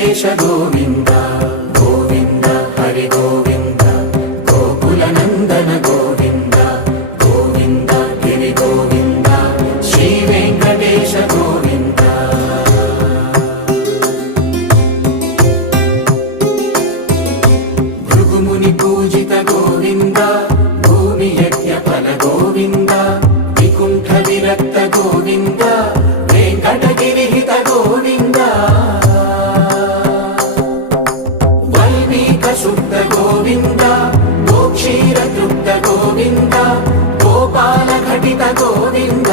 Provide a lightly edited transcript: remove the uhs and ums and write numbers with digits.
వెంకటేశ గోవింద గోవింద హరి గోవింద గోకుల నందన గోవింద గోవింద గిరి గోవింద శ్రీ వెంకటేశ గోవింద భృగుముని పూజిత గోవింద భూమి యజ్ఞ ఫల గోవింద వికుంఠ విరక్త గోవింద వెంకటగిరిహిత గోవింద వల్మీక శుద్ధ గోవింద గోక్షీర తృప్త గోవింద గోపాల ఘటిత గోవింద